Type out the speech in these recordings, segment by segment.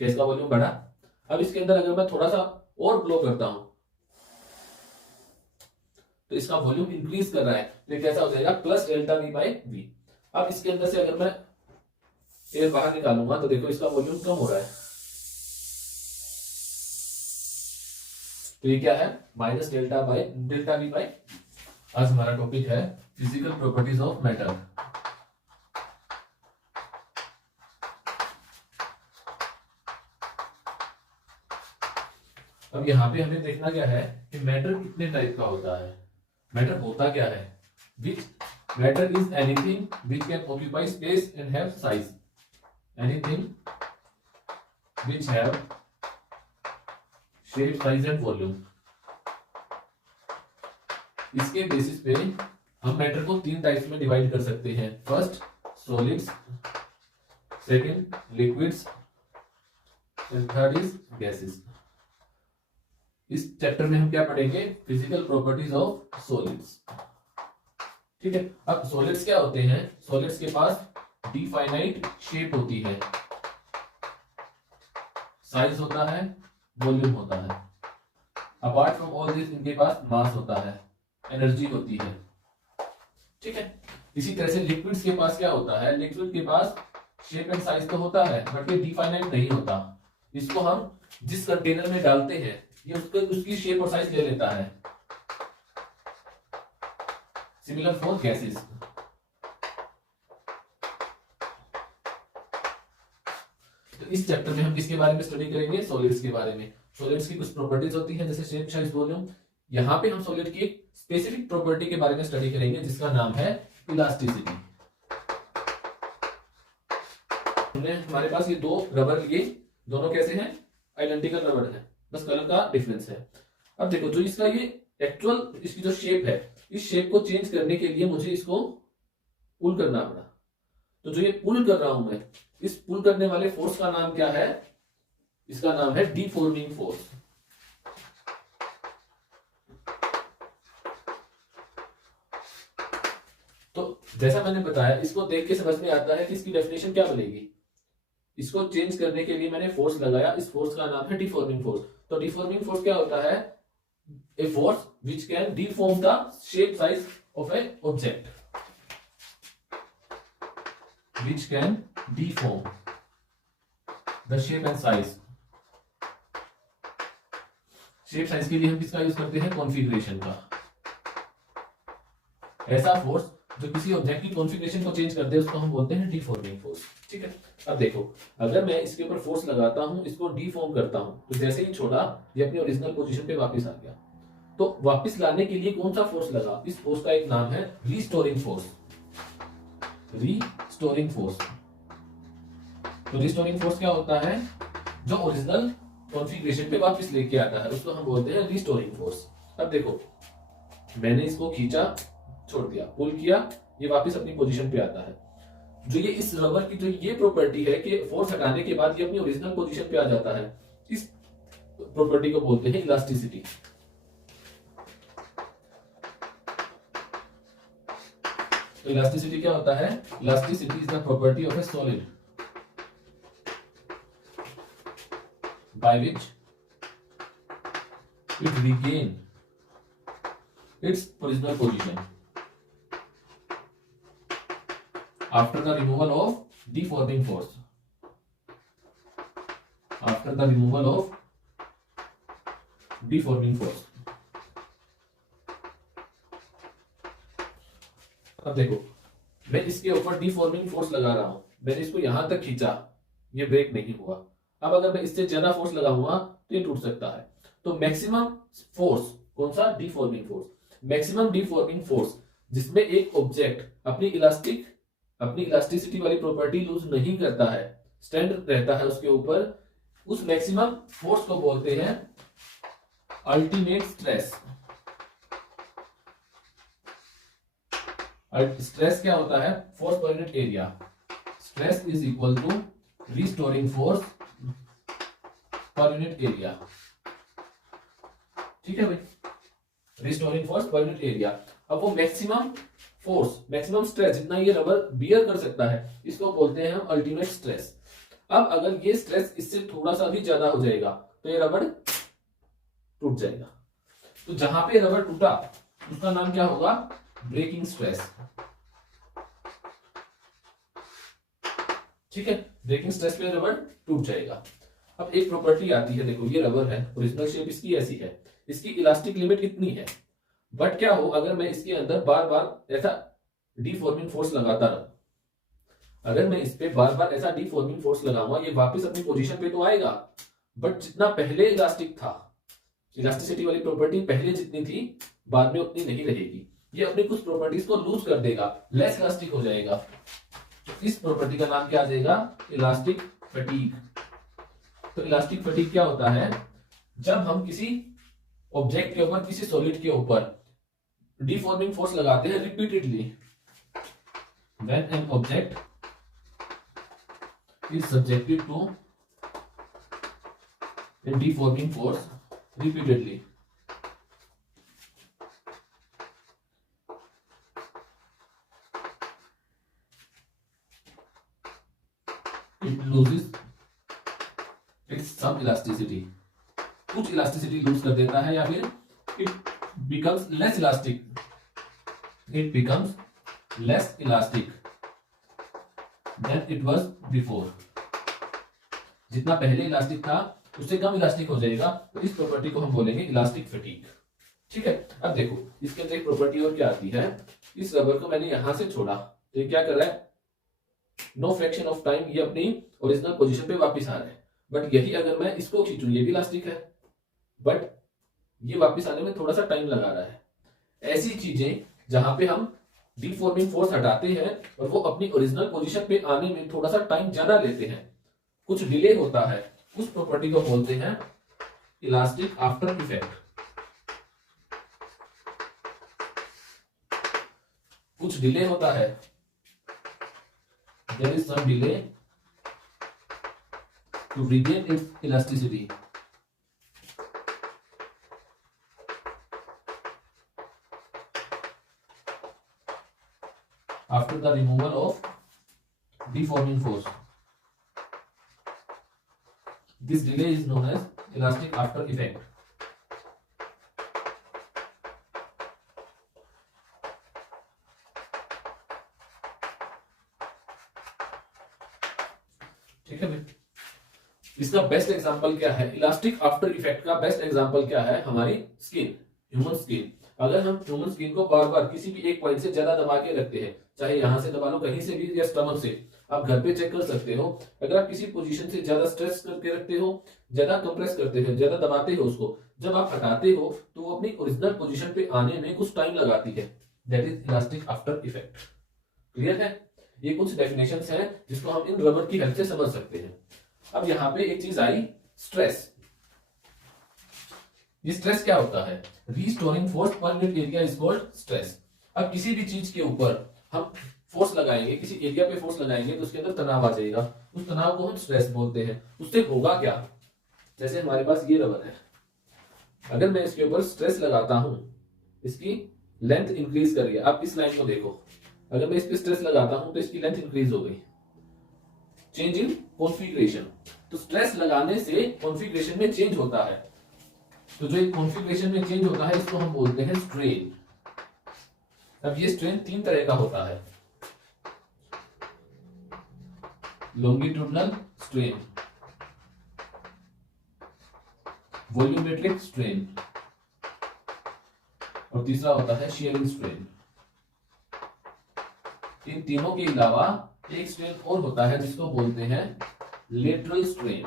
क्या इसका वॉल्यूम बढ़ा? अब इसके अंदर अगर मैं थोड़ा सा और ब्लो करता हूं तो इसका वॉल्यूम इंक्रीज कर रहा है, तो कैसा हो जाएगा plus delta V by V. अब इसके अंदर से अगर मैं एयर बाहर निकालूंगा तो देखो इसका वॉल्यूम कम हो रहा है, तो ये क्या है माइनस डेल्टा वी बाई। आज हमारा टॉपिक है फिजिकल प्रॉपर्टीज ऑफ मैटर। अब यहाँ पे हमें देखना क्या है कि मैटर कितने टाइप का होता है, मैटर होता क्या है। Which matter is anything which can occupy space and have size, anything which have shape size and volume. इसके बेसिस पे हम मैटर को तीन टाइप्स में डिवाइड कर सकते हैं। First solids, second liquids and third is gases. इस चैप्टर में हम क्या पढ़ेंगे, फिजिकल प्रॉपर्टीज ऑफ सॉलिड्स। ठीक है, अब सॉलिड्स क्या होते हैं, सॉलिड्स के पास डिफाइनाइट शेप होती है, साइज होता है, वॉल्यूम होता है। अपार्ट फ्रॉम ऑल दिस इनके पास मास होता है, एनर्जी होती है। ठीक है, इसी तरह से लिक्विड्स के पास क्या होता है, लिक्विड के पास शेप एंड साइज तो होता है बट ये डिफाइनाइट नहीं होता। इसको हम जिस कंटेनर में डालते हैं ये उसकी शेप और साइज ले लेता है। Similar for gases. तो इस चैप्टर में हम किसके बारे में स्टडी करेंगे, सॉलिड्स के बारे में। सॉलिड्स की कुछ प्रॉपर्टीज होती हैं जैसे शेप साइज वॉल्यूम। यहां पे हम सॉलिड की स्पेसिफिक प्रॉपर्टी के बारे में स्टडी करेंगे जिसका नाम है इलास्टिसिटी। हमने हमारे पास ये दो रबर लिए, दोनों कैसे हैं, आइडेंटिकल रबर है, बस कलर का डिफरेंस है। अब देखो जो इसका ये एक्चुअल इसकी जो शेप है, इस शेप को चेंज करने के लिए मुझे इसको पुल करना पड़ा। तो जो ये पुल कर रहा हूं मैं, इस पुल करने वाले फोर्स का नाम क्या है, इसका नाम है डीफॉर्मिंग फोर्स। तो जैसा मैंने बताया, इसको देख के समझ में आता है कि इसकी डेफिनेशन क्या बनेगी। इसको चेंज करने के लिए मैंने फोर्स लगाया, इस फोर्स का नाम है डिफॉर्मिंग फोर्स। तो डिफॉर्मिंग फोर्स क्या होता है, a force which can deform the shape size of A object, which can deform the shape and size. Shape size के लिए हम किसका यूज करते हैं, कॉन्फ़िगरेशन का। ऐसा फोर्स जो किसी ऑब्जेक्ट की कॉन्फ़िगरेशन को चेंज करते हैं उसको हम बोलते हैं डिफॉर्मिंग फोर्स। ठीक है, अब देखो अगर मैं इसके ऊपर फोर्स लगाता हूं, इसको डिफॉर्म करता हूं, तो जैसे ही छोड़ा ये अपनी ओरिजिनल पोजीशन पे वापस आ गया। तो वापस लाने के लिए कौन सा फोर्स लगा, इस फोर्स का एक नाम है रीस्टोरिंग फोर्स। Restoring force. तो रीस्टोरिंग फोर्स क्या होता है, जो ओरिजिनल कॉन्फ़िगरेशन पे वापस लेके आता है उसको हम बोलते हैं रीस्टोरिंग फोर्स। अब देखो मैंने इसको खींचा, छोड़ दिया, पुल किया, ये वापस अपनी पोजीशन पे आता है। जो ये इस रबर की जो ये प्रॉपर्टी है कि फोर्स हटाने के बाद ये अपनी ओरिजिनल पोजीशन पे आ जाता है, इस प्रॉपर्टी को बोलते हैं इलास्टिसिटी। तो इलास्टिसिटी क्या होता है, elasticity is the property of A solid by which it regain its original position after the removal of deforming force, after the removal of deforming force। अब देखो मैं इसके ऊपर डिफॉर्मिंग फोर्स लगा रहा हूं, मैंने इसको यहां तक खींचा, ये ब्रेक नहीं हुआ। अब अगर मैं इससे ज्यादा फोर्स लगाऊंगा तो ये टूट सकता है। तो मैक्सिमम फोर्स कौन सा, deforming force. Maximum deforming force जिसमें एक ऑब्जेक्ट अपनी इलास्टिसिटी वाली प्रॉपर्टी लूज नहीं करता है, स्टैंड रहता है उसके ऊपर, उस मैक्सिमम फोर्स को बोलते हैं अल्टीमेट स्ट्रेस। स्ट्रेस क्या होता है, फोर्स पर unit area. Stress is equal to restoring force पर यूनिट एरिया। ठीक है भाई, रीस्टोरिंग फोर्स पर यूनिट एरिया। अब वो मैक्सिमम फोर्स, मैक्सिमम स्ट्रेस जितना ये रबर बियर कर सकता है, इसको बोलते हैं हम अल्टीमेट स्ट्रेस। अब अगर ये स्ट्रेस इससे थोड़ा सा भी ज्यादा हो जाएगा तो ये रबड़ टूट जाएगा। तो जहां पे रबड़ टूटा उसका नाम क्या होगा? Breaking stress. ठीक है, ब्रेकिंग स्ट्रेस पे रबड़ टूट जाएगा। अब एक प्रॉपर्टी आती है, देखो ये रबर है, ओरिजिनल शेप इसकी ऐसी है, इसकी इलास्टिक लिमिट इतनी है, बट क्या हो अगर मैं इसके अंदर बार बार ऐसा डीफॉर्मिंग फोर्स लगाता रहूं, अगर मैं इस पे बार बार ऐसा डीफॉर्मिंग फोर्स लगाऊंगा, ये वापस अपनी पोजीशन पे तो आएगा, बट जितना पहले इलास्टिक था, इलास्टिसिटी वाली प्रॉपर्टी पहले जितनी थी बाद में उतनी नहीं रहेगी, ये अपनी कुछ प्रॉपर्टीज को लूज कर देगा, लेस इलास्टिक हो जाएगा। तो इस प्रॉपर्टी का नाम क्या आ जाएगा? Elastic fatigue. तो इलास्टिक फटीग क्या होता है? जब हम किसी ऑब्जेक्ट के ऊपर, किसी सॉलिड के ऊपर डिफॉर्मिंग फोर्स लगाते हैं repeatedly, when an object is subjected to a deforming force repeatedly, it loses its some elasticity, कुछ इलास्टिसिटी लूज कर देता है, या फिर it becomes less elastic, it becomes less elastic than it was before, जितना पहले इलास्टिक था उससे कम इलास्टिक हो जाएगा। तो इस प्रॉपर्टी को हम बोलेंगे इलास्टिक फटीग। ठीक है, अब देखो इसके अंदर एक प्रॉपर्टी और क्या आती है, इस रबर को मैंने यहां से छोड़ा तो ये क्या कर रहा है? नो फ्रैक्शन ऑफ टाइम ये अपनी ओरिजिनल पोजीशन पे वापस आ रहा है, बट यही अगर मैं इसको खींचूं, ये भी इलास्टिक है, बट ये वापस आने में थोड़ा सा टाइम लगा रहा है। ऐसी चीजें जहां पे हम डीफॉर्मिंग फोर्स हटाते हैं और वो अपनी ओरिजिनल पोजीशन पे आने में थोड़ा सा टाइम ज्यादा लेते हैं, कुछ डिले होता है, उस प्रॉपर्टी को बोलते हैं इलास्टिक आफ्टर इफेक्ट। कुछ डिले होता है, there is some delay to regain its elasticity. After the removal of deforming force, this delay is known as elastic after effect. ठीक है भाई, इसका बेस्ट एग्जांपल क्या है? इलास्टिक आफ्टर इफेक्ट का बेस्ट एग्जांपल क्या है? हमारी स्किन, ह्यूमन स्किन। अगर हम ह्यूमन स्किन को बार बार किसी भी एक पॉइंट से ज्यादा दबा के रखते हैं, चाहे यहां से दबा लो, कहीं से भी, या स्टमक से, आप घर पे चेक कर सकते हो, अगर आप किसी पोजीशन से ज्यादा स्ट्रेस करके रखते हो, ज्यादा कंप्रेस करते हो, ज्यादा दबाते हो उसको, जब आप हटाते हो तो वो अपनी ओरिजिनल पोजीशन पे आने में कुछ टाइम लगाती है, that is elastic after effect. Clear है? ये कुछ डेफिनेशंस हैं जिसको हम इन रबर की हेल्प से समझ सकते हैं। अब यहाँ पे एक चीज आई, स्ट्रेस। ये स्ट्रेस क्या होता है? रीस्टोरिंग फोर्स पर unit area is called stress. अब किसी भी चीज के ऊपर हम फोर्स लगाएंगे, किसी एरिया पे फोर्स लगाएंगे तो उसके अंदर तनाव आ जाएगा, उस तनाव को हम स्ट्रेस बोलते हैं। उससे होगा क्या? जैसे हमारे पास ये रबर है, अगर मैं इसके ऊपर स्ट्रेस लगाता हूं, इसकी लेंथ इंक्रीज कर रही है। आप इस लाइन को देखो, अगर मैं इस पे स्ट्रेस लगाता हूं तो इसकी लेंथ इंक्रीज हो गई, चेंज इन कॉन्फ़िगरेशन। तो स्ट्रेस लगाने से कॉन्फ़िगरेशन में चेंज होता है, तो जो कॉन्फ़िगरेशन में चेंज होता है इसको हम बोलते हैं स्ट्रेन। अब ये स्ट्रेन तीन तरह का होता है, लॉन्गिट्यूडनल स्ट्रेन, वॉल्यूमेट्रिक स्ट्रेन, और तीसरा होता है शियरिंग स्ट्रेन। इन तीनों के अलावा एक स्ट्रेन और होता है जिसको बोलते हैं लेटरल स्ट्रेन।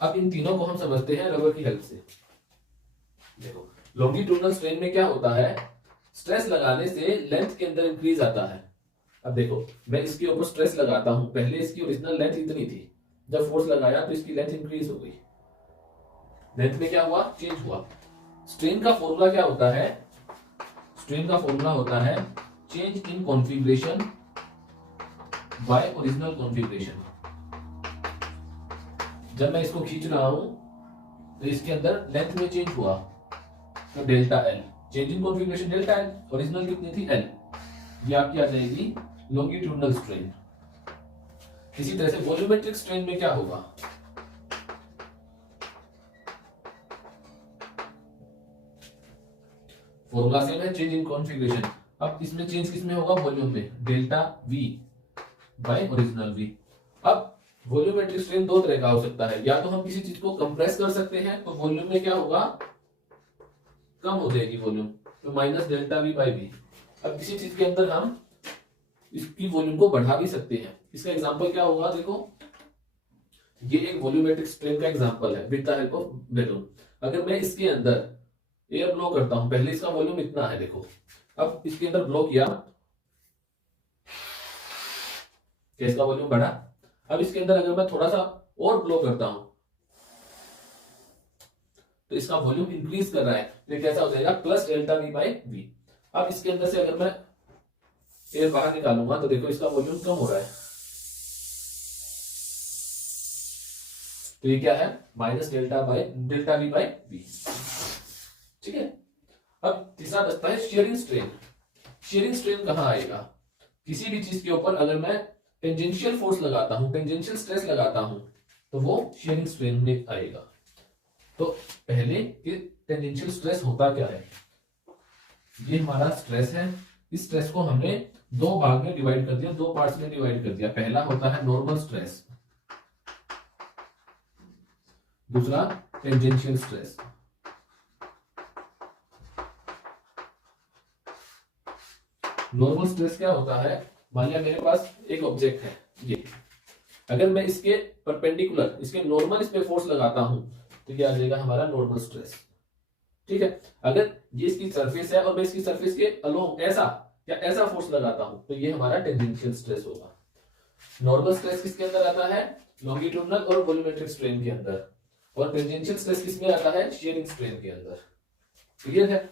अब इन तीनों को हम समझते हैं रबर की हेल्प से। देखो, लॉन्गिट्यूडनल स्ट्रेन में क्या होता है? स्ट्रेस लगाने से लेंथ के अंदर इंक्रीज आता है। अब देखो, मैं इसके ऊपर स्ट्रेस लगाता हूं, पहले इसकी ओरिजिनल लेंथ इतनी थी, जब फोर्स लगाया तो इसकी लेंथ इंक्रीज हो गई, लेंथ में क्या हुआ? चेंज हुआ। स्ट्रेन का फॉर्मूला क्या होता है? स्ट्रेन का फॉर्मूला होता है change in configuration by original configuration. जब मैं इसको खींच रहा हूं तो इसके अंदर लेंथ में चेंज हुआ, तो delta L, change in configuration delta L, original कितनी थी? एल, ये आपकी आ जाएगी लॉन्गिट्यूडनल स्ट्रेन। इसी तरह से वॉल्यूमेट्रिक स्ट्रेन में क्या होगा, फॉर्मूला सेम है, चेंज इन कॉन्फ़िगरेशन। अब इसमें चेंज किसमें होगा, वॉल्यूम में, delta V by original V. अब वॉल्यूमेट्रिक स्ट्रेन दो तरह का हो सकता है, या तो हम किसी चीज को कंप्रेस कर सकते हैं तो वॉल्यूम में क्या होगा, कम हो जाएगी वॉल्यूम, तो minus delta V by V. अब किसी चीज के अंदर हम इसकी वॉल्यूम को बढ़ा भी सकते हैं। इसका एग्जांपल क्या होगा, देखो ये एक वॉल्यूमेट्रिक स्ट्रेन का एग्जांपल है with the help of balloon. अगर मैं इसके अंदर एयर ब्लो करता हूं, पहले इसका वॉल्यूम इतना है देखो, अब इसके अंदर ब्लो किया, इसका वॉल्यूम बढ़ा। अब इसके अंदर अगर मैं थोड़ा सा और ब्लो करता हूं तो इसका वॉल्यूम इंक्रीज कर रहा है, तो कैसा हो जाएगा, plus delta V by V. अब इसके अंदर से अगर मैं एयर बाहर निकालूंगा तो देखो इसका वॉल्यूम कम हो रहा है, तो ये क्या है, minus delta V by V. ठीक है। अब तीसरा बचता है शेयरिंग स्ट्रेन। शेयरिंग स्ट्रेन कहां आएगा, किसी भी चीज के ऊपर अगर मैं टेंजेंशियल फोर्स लगाता हूं, टेंजेंशियल स्ट्रेस लगाता हूं, तो वो शेयरिंग स्ट्रेन में आएगा। तो पहले कि टेंजेंशियल स्ट्रेस होता क्या है, ये हमारा स्ट्रेस है, इस स्ट्रेस को हमने दो भाग में डिवाइड कर दिया, दो पार्ट्स में डिवाइड कर दिया। पहला होता है नॉर्मल स्ट्रेस, दूसरा टेंजेंशियल स्ट्रेस। नॉर्मल स्ट्रेस क्या होता है, मान लिया मेरे पास एक ऑब्जेक्ट है ये, अगर मैं इसके परपेंडिकुलर, इसके नॉर्मल इस पे फोर्स लगाता हूं तो क्या आ जाएगा हमारा नॉर्मल स्ट्रेस। ठीक है। अगर ये इसकी सरफेस है और मैं इसकी सरफेस के अलोंग ऐसा या ऐसा फोर्स लगाता हूं तो ये हमारा टेंजेंशियल स्ट्रेस होगा। नॉर्मल स्ट्रेस किसके अंदर आता है, लॉन्गिट्यूडनल और वॉल्यूमेट्रिक स्ट्रेन के अंदर, और टेंजेंशियल स्ट्रेस किसमें आता है, शेयरिंग स्ट्रेन के अंदर। क्लियर है।